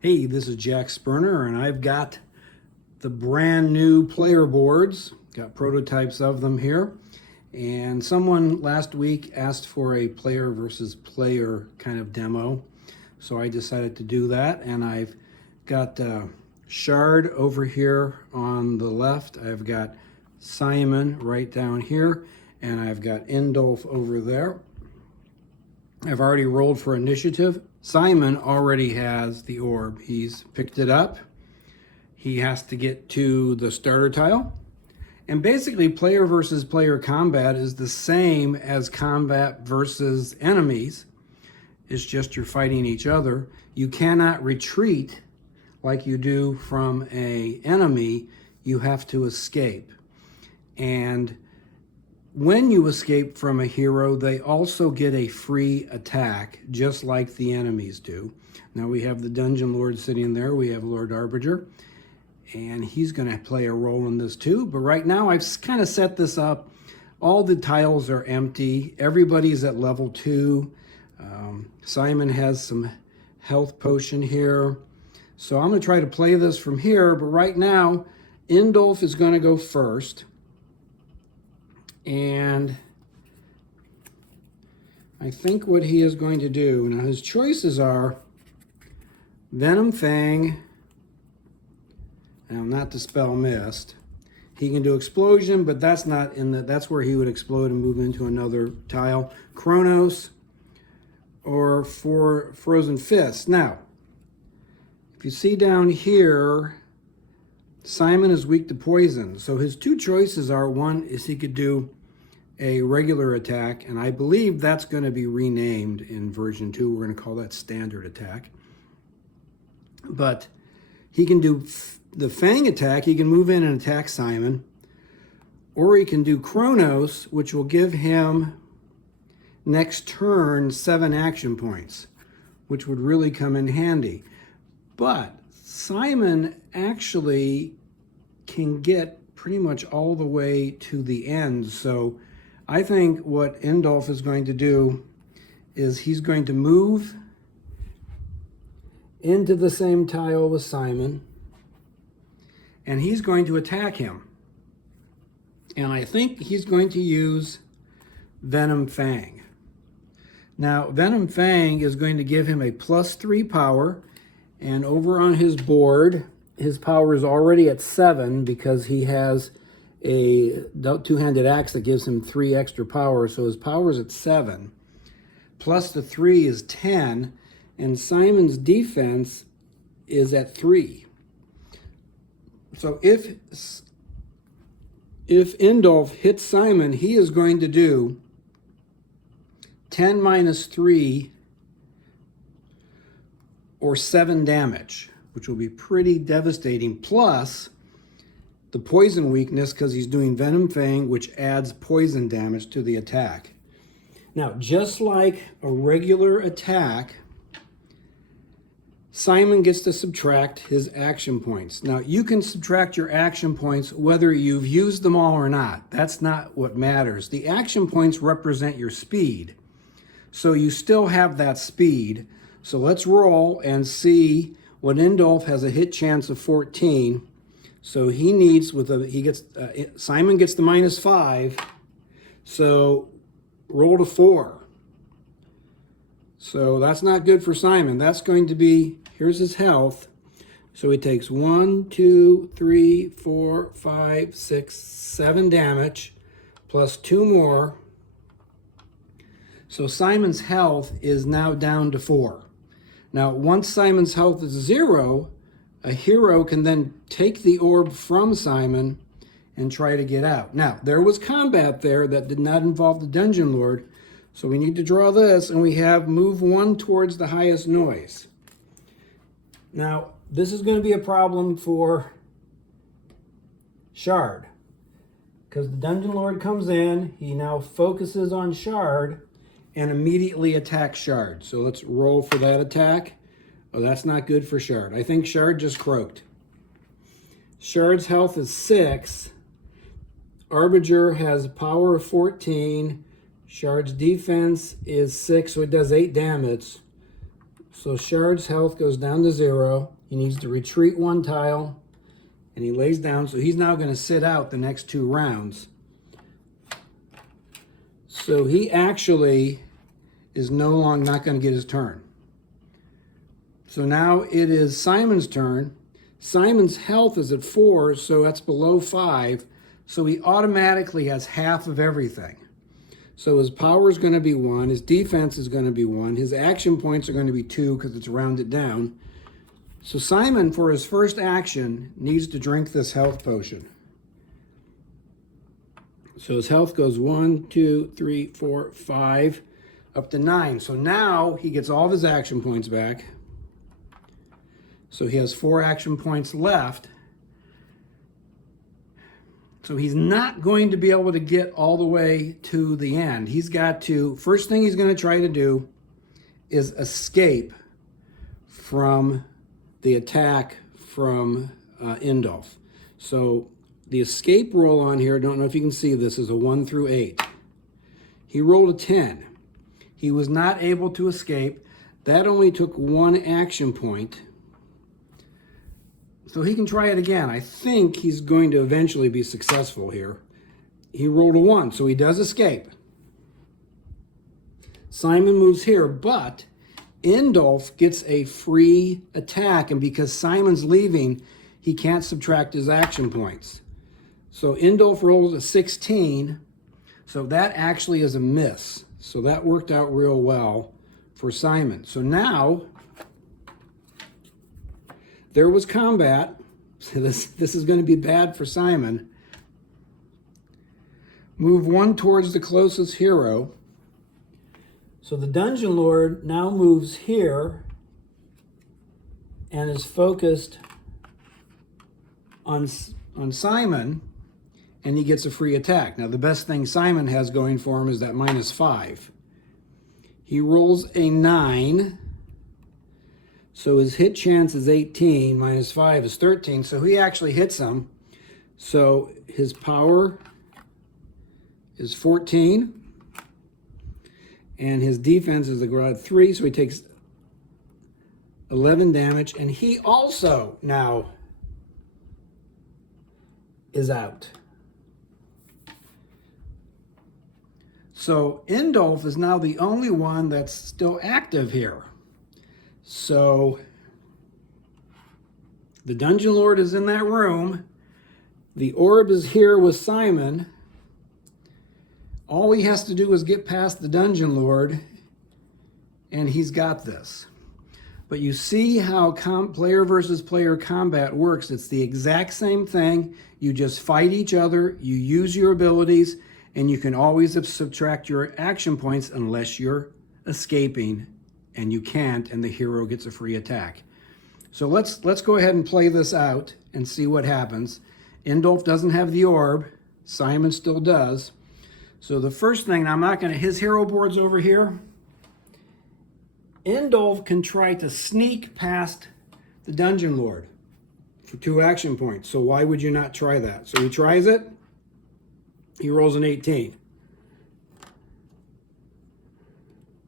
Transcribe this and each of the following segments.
Hey, this is Jack Sperner, and I've got the brand new player boards. Got prototypes of them here. And someone last week asked for a player versus player kind of demo. So I decided to do that. And I've got Shard over here on the left. I've got Simon right down here. And I've got Endolf over there. I've already rolled for initiative. Simon already has the orb. He's picked it up. He has to get to the starter tile. And basically, player versus player combat is the same as combat versus enemies. It's just you're fighting each other. You cannot retreat like you do from an enemy. You have to escape. And when you escape from a hero, they also get a free attack, just like the enemies do. Now we have the Dungeon Lord sitting there. We have Lord Arbiger, and he's going to play a role in this too. But right now I've kind of set this up. All the tiles are empty. Everybody's at level 2. Simon has some health potion here. So I'm going to try to play this from here. But right now, Endolf is going to go first. And I think what he is going to do, now his choices are Venom Fang, now not Dispel Mist. He can do Explosion, but that's not in the, that's where he would explode and move into another tile. Chronos or for Frozen Fist. Now, if you see down here, Simon is weak to poison. So his two choices are, one is he could do a regular attack, and I believe that's going to be renamed in version 2. We're going to call that standard attack. But he can do the Fang attack. He can move in and attack Simon. Or he can do Chronos, which will give him next turn 7 action points, which would really come in handy. But Simon actually can get pretty much all the way to the end. So I think what Endolf is going to do is he's going to move into the same tile with Simon, and he's going to attack him. And I think he's going to use Venom Fang. Now, Venom Fang is going to give him a +3 power, and over on his board, his power is already at 7 because he has a two-handed axe that gives him 3 extra power. So his power is at 7. Plus the 3 is 10. And Simon's defense is at 3. So if Endolf hits Simon, he is going to do 10 minus 3 or 7 damage, which will be pretty devastating. Plus the poison weakness, because he's doing Venom Fang, which adds poison damage to the attack. Now, just like a regular attack, Simon gets to subtract his action points. Now, you can subtract your action points whether you've used them all or not. That's not what matters. The action points represent your speed. So you still have that speed. So let's roll and see what Endolf has a hit chance of 14. So he needs, Simon gets the -5, so roll to 4. So that's not good for Simon. That's going to be, here's his health. So he takes 1, 2, 3, 4, 5, 6, 7 damage, plus 2 more. So Simon's health is now down to 4. Now, once Simon's health is 0, a hero can then take the orb from Simon and try to get out. Now, there was combat there that did not involve the Dungeon Lord, so we need to draw this, and we have move 1 towards the highest noise. Now, this is going to be a problem for Shard, because the Dungeon Lord comes in, he now focuses on Shard, and immediately attacks Shard. So let's roll for that attack. Oh, that's not good for Shard. I think Shard just croaked. Shard's health is 6. Arbiger has a power of 14. Shard's defense is 6, so it does 8 damage. So Shard's health goes down to 0. He needs to retreat 1 tile, and he lays down. So he's now going to sit out the next 2 rounds. So he actually is no longer not going to get his turn. So now it is Simon's turn. Simon's health is at 4, so that's below 5. So he automatically has half of everything. So his power is going to be 1, his defense is going to be 1, his action points are going to be 2 because it's rounded down. So Simon, for his first action, needs to drink this health potion. So his health goes 1, 2, 3, 4, 5, up to 9. So now he gets all of his action points back. So he has 4 action points left. So he's not going to be able to get all the way to the end. He's got to, first thing he's going to try to do is escape from the attack from Endolf. So the escape roll on here, I don't know if you can see this, is a 1 through 8. He rolled a 10. He was not able to escape. That only took 1 action point. So he can try it again. I think he's going to eventually be successful here. He rolled a 1, so he does escape. Simon moves here, but Endolf gets a free attack, and because Simon's leaving, he can't subtract his action points. So Endolf rolls a 16, so that actually is a miss. So that worked out real well for Simon. So now there was combat. So this is going to be bad for Simon. Move 1 towards the closest hero. So the Dungeon Lord now moves here and is focused on Simon, and he gets a free attack. Now the best thing Simon has going for him is that -5. He rolls a 9. So his hit chance is 18, -5 is 13, so he actually hits him. So his power is 14, and his defense is a grade 3, so he takes 11 damage, and he also now is out. So Endolf is now the only one that's still active here. So the Dungeon Lord is in that room. The orb is here with Simon. All he has to do is get past the Dungeon Lord, and he's got this. But you see how player versus player combat works. It's the exact same thing. You just fight each other, you use your abilities, and you can always subtract your action points unless you're escaping, and you can't, and the hero gets a free attack. So let's go ahead and play this out and see what happens. Endolf doesn't have the orb. Simon still does. So the first thing, I'm not going to, his hero board's over here. Endolf can try to sneak past the Dungeon Lord for 2 action points. So why would you not try that? So he tries it. He rolls an 18.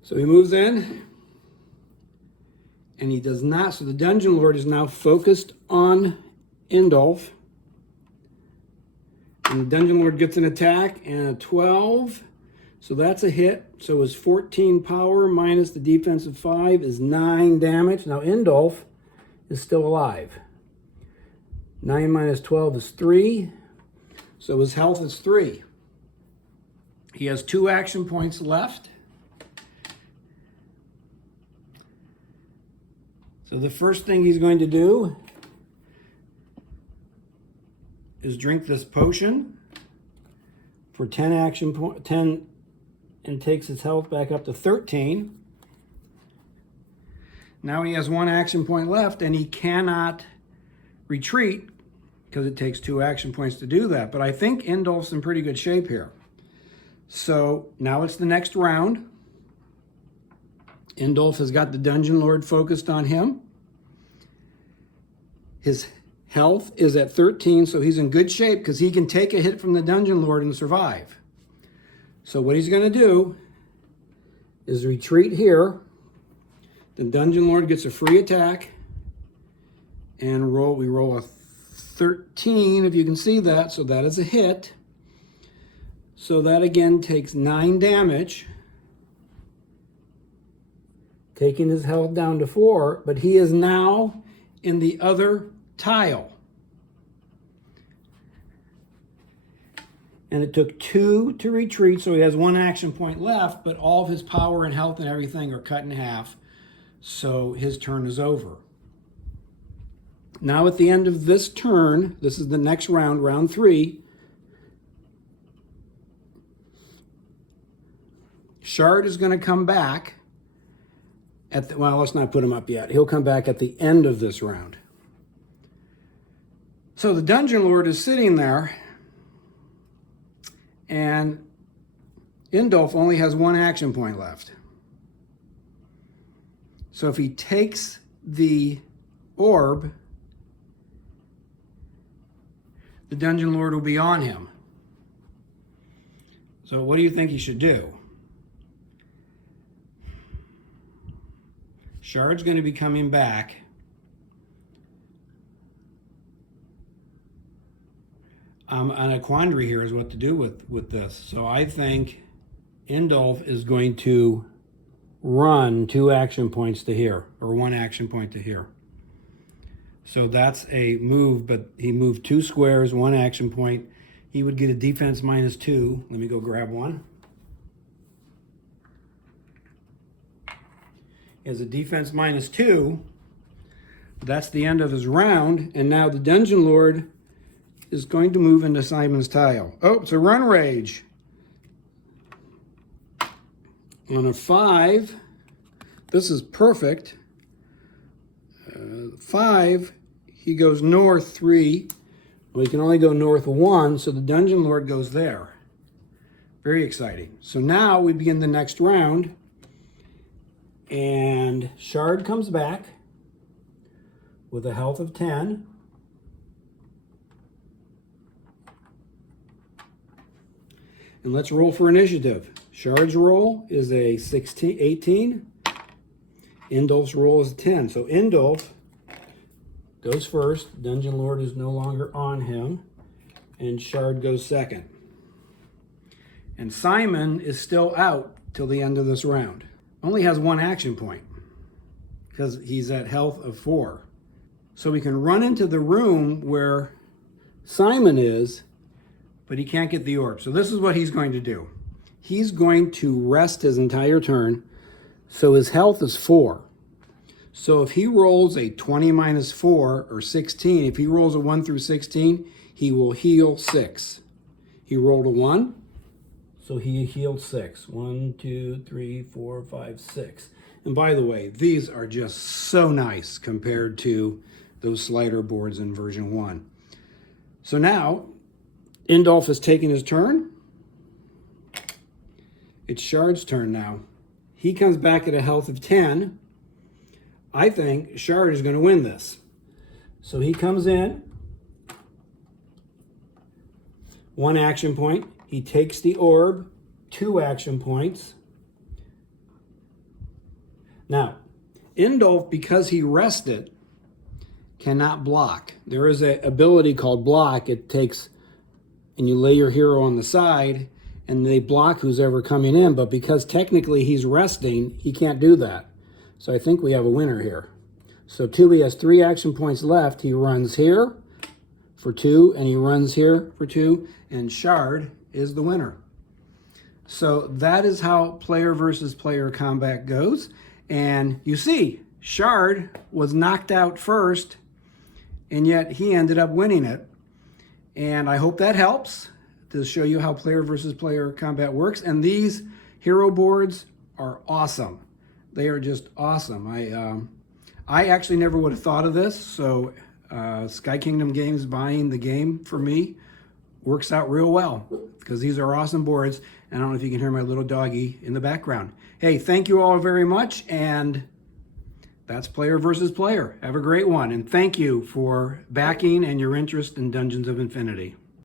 So he moves in. And he does not. So the Dungeon Lord is now focused on Endolf. And the Dungeon Lord gets an attack and a 12. So that's a hit. So his 14 power minus the defensive 5 is 9 damage. Now Endolf is still alive. 9 minus 12 is 3. So his health is 3. He has 2 action points left. So the first thing he's going to do is drink this potion for 10 action points, 10, and takes his health back up to 13. Now he has 1 action point left, and he cannot retreat because it takes 2 action points to do that. But I think Endolf's in pretty good shape here. So now it's the next round. Endolf has got the Dungeon Lord focused on him. His health is at 13, so he's in good shape because he can take a hit from the Dungeon Lord and survive. So what he's going to do is retreat here The Dungeon Lord gets a free attack. And we roll a 13, if you can see that, so that is a hit. So that again takes 9 damage, taking his health down to 4, but he is now in the other tile. And it took 2 to retreat, so he has 1 action point left, but all of his power and health and everything are cut in half, so his turn is over. Now at the end of this turn, this is the next round, round 3, Shard is going to come back at well, let's not put him up yet. He'll come back at the end of this round. So the Dungeon Lord is sitting there, and Endolf only has 1 action point left. So if he takes the orb, the Dungeon Lord will be on him. So what do you think he should do? Shard's going to be coming back. I'm on a quandary here as what to do with this. So I think Endolf is going to run 2 action points to here, or 1 action point to here. So that's a move, but he moved 2 squares, 1 action point. He would get a defense -2. Let me go grab one. He has a defense -2. That's the end of his round, and now the Dungeon Lord is going to move into Simon's tile. Oh, it's a run rage. On a 5, this is perfect. 5, he goes north 3. Well, he can only go north 1, so the Dungeon Lord goes there. Very exciting. So now we begin the next round, and Shard comes back with a health of 10. And let's roll for initiative. Shard's roll is a 18. Endolf's roll is a 10. So Endolf goes first. Dungeon Lord is no longer on him. And Shard goes second. And Simon is still out till the end of this round. Only has 1 action point because he's at health of 4. So we can run into the room where Simon is, but he can't get the orb. So this is what he's going to do. He's going to rest his entire turn, so his health is 4. So if he rolls a 20 minus 4, or 16, if he rolls a 1 through 16, he will heal 6. He rolled a 1, so he healed 6. 1, 2, 3, 4, 5, 6. And by the way, these are just so nice compared to those slider boards in version 1. So now, Endolf has taken his turn. It's Shard's turn now. He comes back at a health of 10. I think Shard is going to win this. So he comes in. 1 action point. He takes the orb. 2 action points. Now, Endolf, because he rested, cannot block. There is an ability called block. It takes, and you lay your hero on the side, and they block who's ever coming in. But because technically he's resting, he can't do that. So I think we have a winner here. So he has 3 action points left. He runs here for 2, and he runs here for 2, and Shard is the winner. So that is how player versus player combat goes. And you see, Shard was knocked out first, and yet he ended up winning it. And I hope that helps to show you how player versus player combat works. And these hero boards are awesome. They are just awesome. I actually never would have thought of this. So Sky Kingdom Games buying the game for me works out real well because these are awesome boards. And I don't know if you can hear my little doggy in the background. Hey, thank you all very much. And that's player versus player. Have a great one. And thank you for backing and your interest in Dungeons of Infinity.